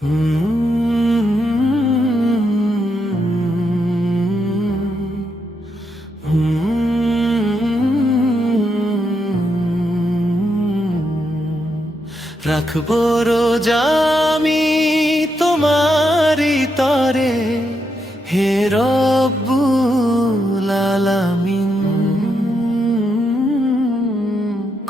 রাখবো রোজা আমি তোমারি তরে, হে রব্বুল আলামিন।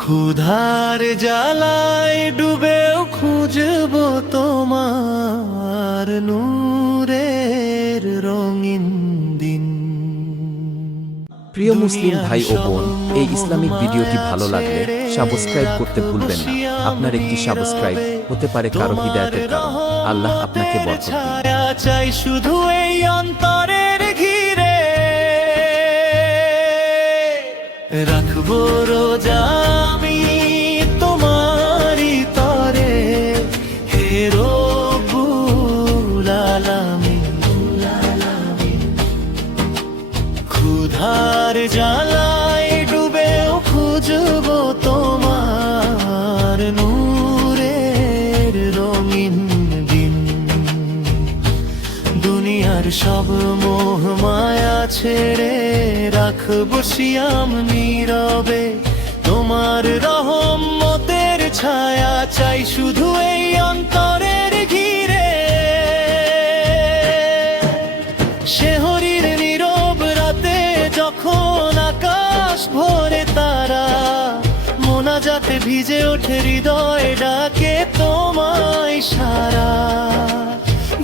ক্ষুধার জ্বালায় ডুবেও খুঁজবো তোমার নূরের রঙিন দিন। প্রিয় মুসলিম ভাই ও বোন, এই ইসলামিক ভিডিওটি ভালো লাগলে সাবস্ক্রাইব করতে ভুলবেন না। আপনার একটি সাবস্ক্রাইব হতে পারে কারো হিদায়াতের কারণ। আল্লাহ আপনাকে বরকত দিন। চাই শুধু এই অন্তরের ঘিরে, রাখবো রোজা আমি তোমারি তরে, হে রব্বুল আলামিন। ক্ষুধার জ্বালায় ডুবেও খুঁজবো তোমার নূরের রঙিন দিন। দুনিয়ার সব মোহ মায়া ছেড়ে রাখবো সিয়াম নীরবে, তোমার রহমতের ছায়া চাই শুধু এই অন্তরের ঘিরে। শেহরির নীরব রাতে যখন আকাশ ভরে তারা, মোনাজাতে ভিজে ওঠে হৃদয় ডাকে তোমায় সারা।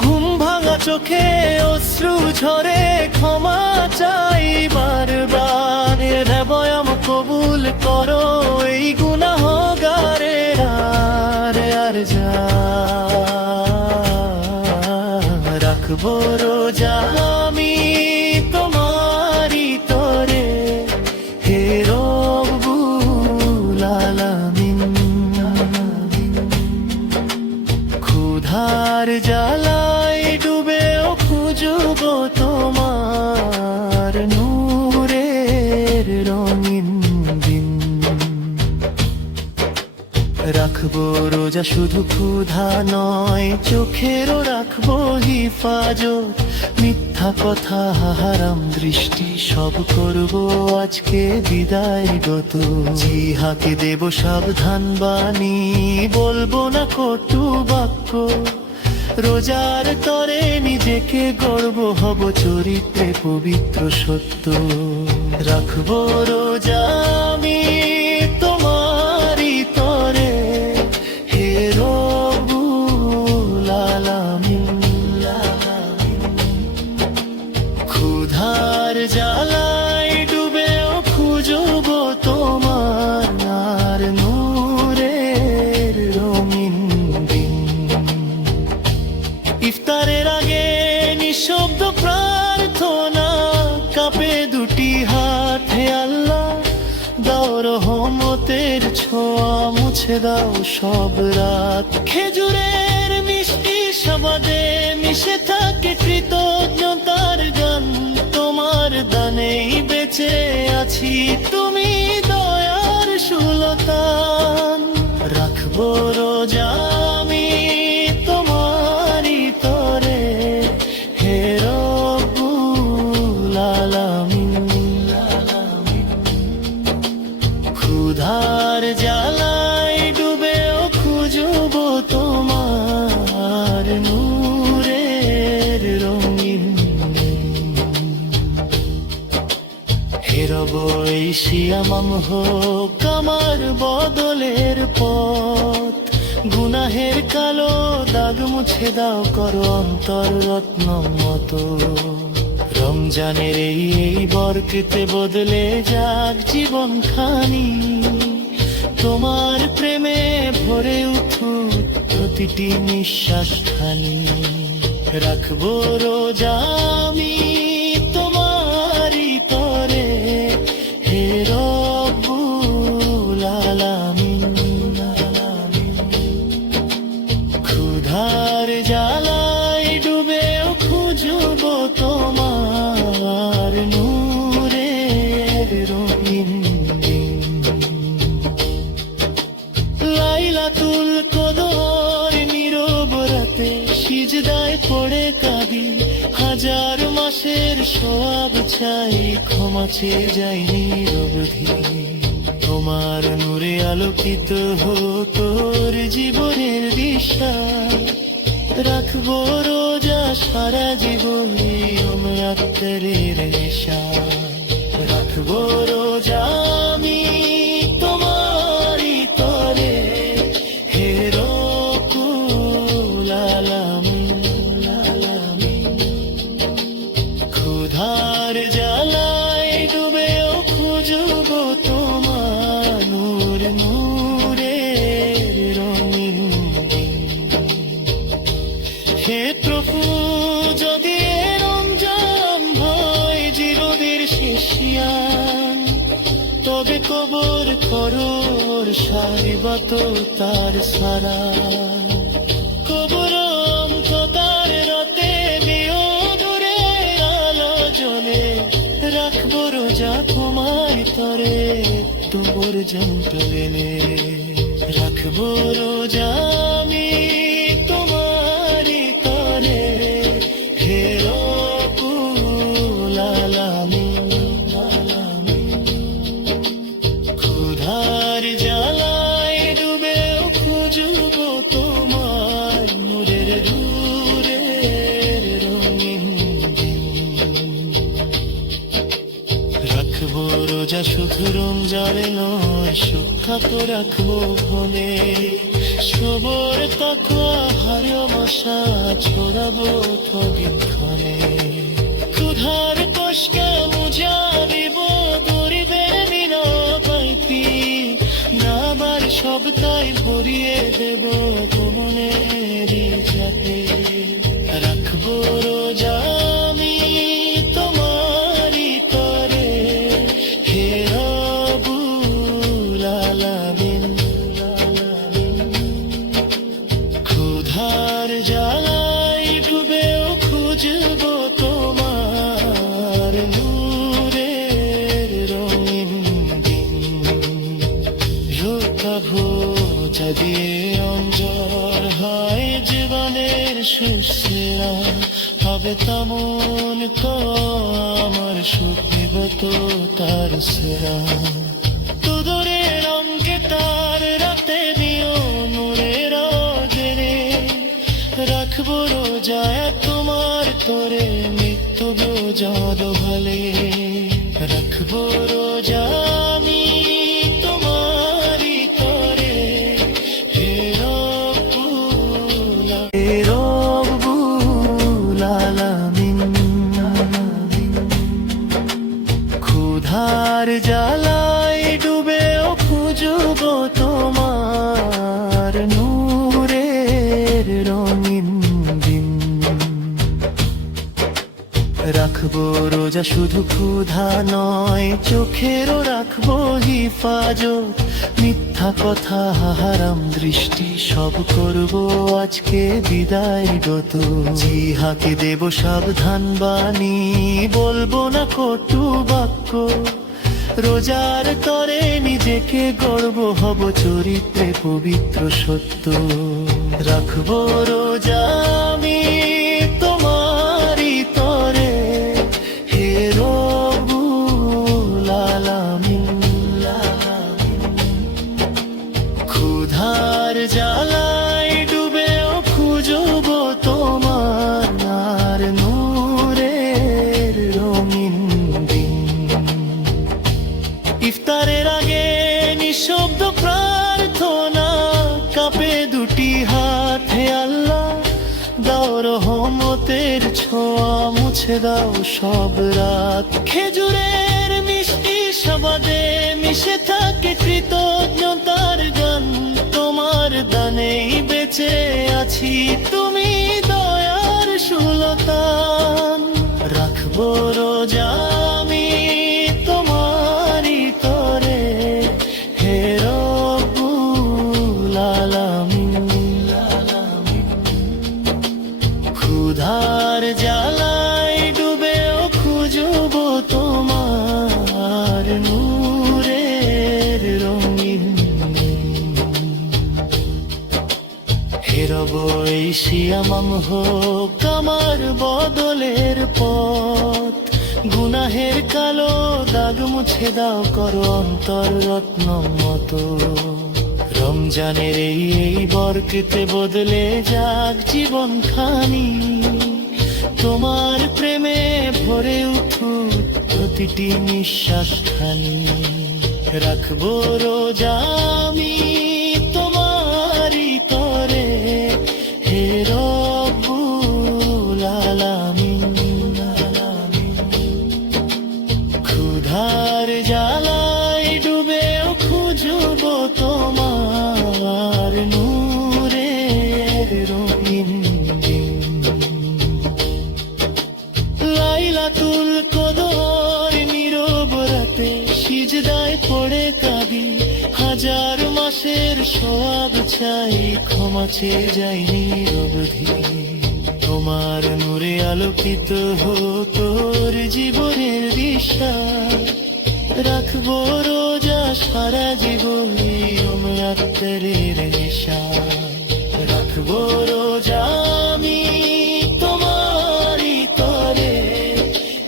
ঘুম ভাঙা চোখে অশ্রু ঝরে ক্ষমা চাই বারবার, হৃদয়ম কবুল করো এই গুনাহগারের আর যা। রাখবো রোজা আমি তোমারি তরে, হে রব্বুল আলামিন। ক্ষুধার জ্বালায় ডুবেও খুঁজবো তোমার নূরের রঙিন দিন। রাখবো রোজা শুধু ক্ষুধা নয়, চোখেরও রাখবো হিফাজত। মিথ্যা কথা হারাম দৃষ্টি সব করবো আজকে বিদায়গত। জিহাকে দেব সাবধান বাণী, বলবো না কটু বাক্য। রোজার তরে নিজেকে গর্ব হব চরিত্রে পবিত্র সত্য। রাখবো রোজা আমি তোমারি তরে, হে রব্বুল আলামিন। ক্ষুধার জ্বালায় ডুবেও খুঁজবো তোমার নূরের রঙিন দিন। ইফতারের আগে নিঃশব্দ প্রার্থনা, কাঁপে দুটি হাত, হে আল্লাহ দাও রহমতের ছোঁয়া, মুছে দাও সব রাত। খেজুরের মিষ্টি সবাদে মিশে থাকে কৃতজ্ঞতার গান, তোমার দানেই বেঁচে আছি, তুমি দয়ার সুলতান। রাখবো রোজা আমি তোমারি তরে, হে রব্বুল আলামিন। ক্ষুধার জ্বালায় ডুবেও খুঁজবো তোমার নূরের রঙিন। হে রব এই সিয়াম হোক আমার বদলের পথ, গুনাহের কালো দাগ মুছে দাও করো অন্তর রত্ন মতো। রমজানের এই বরকতে বদলে যাক জীবন খানি, তোমার প্রেমে ভরে উঠুক প্রতিটি নিঃশ্বাস খানি। রাখবো রোজা আমি তোমারি তরে, হে রব্বুল আলামিন। ক্ষুধার জ্বালায় ডুবেও খুঁজবো তোমার নূরের রঙিন দিন। লাইলাতুল কদর নীরব রাতে সিজদায় পড়ে কাঁদি, হাজার মাসের সোয়াব চাই, ক্ষমা চেয়ে যাই নিরবধি। তোমার নূরে আলোকিত হোক তোর জীবনের দিশা, রাখবো রোজা সারা জীবনে আত্মারের নেশা। রাখবো রোজা আমি তোমারই তরে, হে রব্বুল আলামিন। ক্ষুধার জ্বালায় ডুবেও খুঁজবো তোমার নূর, নূরের রঙিন দিন। হে প্রভু, যদি এ রমজান হয় জীবনের শেষিয়ান, তবে কবর করো সারিবত তার সারা। কবর অন্ততার রাতে দিও দূরের আলো জ্বলে, রাখবো রোজা তোমার তরে তোর জন্ত গেলে। রাখবো রোজা আমি তোমারই তরে, হে রব্বুল আলামিন। ক্ষুধার জ্বালায় ডুবেও খুঁজবো তোমার নূরের, নূরের রঙিন দিন। রাখবো রোজা শুধু রমজানে নয়, সুখ্যাত রাখবো ভোলে, সবর তাকওয়া ভালোবাসা ছড়াবো ততক্ষণে। ক্ষুধার কষ্টে মুজারিব গরিবের মিনতি, নাবার সবটাই ভরিয়ে দেব মনের যাতে। রাখবো রোজা আমি তোমারই তরে, হে রব্বুল আলামিন। ক্ষুধার জ্বালায় ডুবেও খুঁজবো তোমার নূরের রঙিন দিন। ভোজা দিয়ে অঞ্জর হয় জীবনের সুসেরা, হবে তেমন আমার সুখ নিব তো তার সেরা। তোদের রঙে তার রাতে দিও নূরের গেরে, রাখবো রোজা তোমার তোরে মৃত্যু যদ ভালে। রাখবো রোজা আমি তোমারই তরে, হে রব্বুল আলামিন। ক্ষুধার জ্বালায় ডুবেও খুঁজবো তোমার নূরের রঙিন দিন। রাখবো রোজা শুধু ক্ষুধা নয়, চোখেরও রাখবো হিফাজত। মিথ্যা কথা হারাম দৃষ্টি সব করবো আজকে বিদায়গত। জিহাকে দেব সাবধান বাণী, বলবো না কটু বাক্য। রোজার তরে নিজেকে গর্ব হব চরিত্রে পবিত্র সত্য। রাখবো রোজা আমি তোমারই তরে, হে রব্বুল আলামিন। ক্ষুধার জ্বালায় ডুবেও খুঁজবো তোমার আর নূরের রঙিন দিন। ইফতারের আগে নিঃশব্দ প্রার্থনা, কাঁপে দুটি হাত, হে আল্লাহ দাও রহমতের ছোঁয়া, মুছে দাও সব রাত। খেজুরের মিষ্টি সবাদে মিশে থাকে কৃতজ্ঞতার গান, তোমার দানেই বেঁচে আছি, তুমি দয়ার সুলতান। রাখবো রোজা আমি তোমারই তরে, হে রব্বুল আলামিন। ক্ষুধার জ্বালায় ডুবেও খুঁজবো তোমার নূরের রঙিন। হে রব এই শিয়া ক্ষম হোক আমার বদলের পথ, গুনাহের কালো দাগ মুছে দাও, করো অন্তর রত্ন মতো। রমজানের এই বরকতে বদলে যাক জীবন খানি, তোমার প্রেমে ভরে উঠুক প্রতিটি নিঃশ্বাস খানি। রাখবো রোজা আমি তোমারই তরে, হে রব্বুল আলামিন। ক্ষুধার জ্বালায় ডুবেও খুঁজবো তোমার নূরের রঙিন দিন। লাইলাতুল কদর নীরব রাতে সিজদায় পড়ে কাঁদি, হাজার মাসের সওয়াব চাই, ক্ষমা চেয়ে যাই নিরবধি। তোমার নূরে আলোকিত তোর জীবনের দিশা, রাখবো রোজা সারা জীবনে আত্মারের নেশা। রাখবো রোজা আমি তোমারই তরে,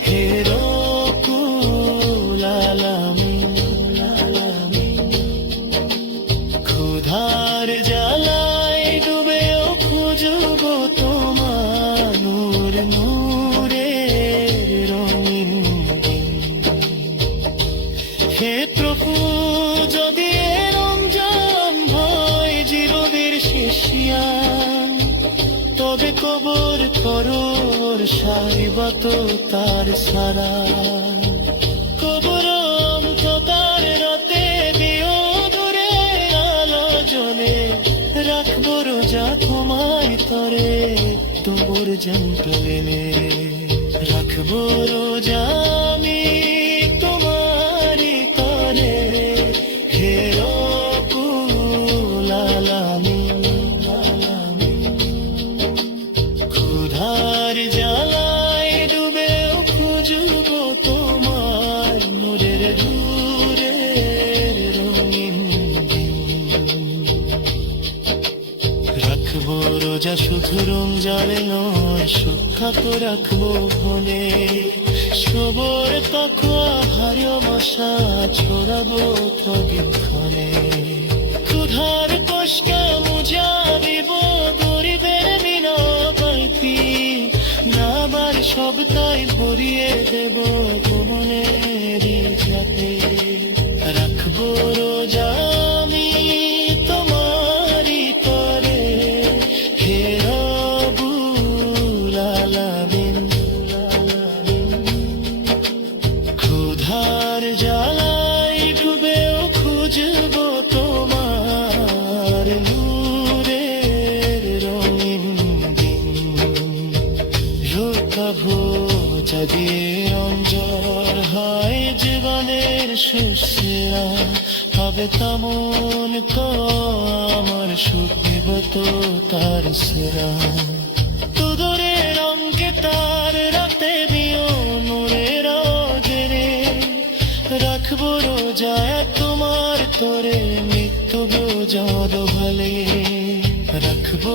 হে রব্বুল আলামিন। ক্ষুধার জ্বালায় ডুবেও খুঁজবো তোমার নূরের রঙিন দিন। হে প্রভু, যদি এ রমজান হয় জীবনের শেষিয়া, তবে কবর করোর সারিবত তার সারা। কবর অন্ধকার রাতে দিও দূরে আলো জ্বলে, রাখবো রোজা তোমায় তরে তোর জন্টলে। রাখবো রোজা আমি তোমারই তরে, হে রব্বুল আলামিন। ক্ষুধার জ্বালায় ডুবেও খুঁজবো তোমার নূরের রঙিন দিন। রাখবো রোজা শুধু রমজানে নয়, সুখ্যাত রাখবো ভোলে। সবর তাকওয়া ভালোবাসা ছড়াবো প্রদীপক্ষণে। ক্ষুধার কষ্টে মুজা দিব গরিবের মিনতি, নাবার সবটাই ভরিয়ে দেব মনের যাতে। রাখবো রোজা আমি তোমারই তরে, হে রব্বুল আলামিন। ক্ষুধার জ্বালায় ডুবেও খুঁজবো তোমার নূরের রঙিন দিন। রোকাবো যদি অঞ্জর হয় জীবনের সুসেরা, হবে তেমন তো আমার সুখ দেব তো তার সেরা। তোদের রঙকে তার রাতে দিও নূরের গেরে, রাখবো রোজা তোমার তরে মৃত্যু যদ ভালে। রাখবো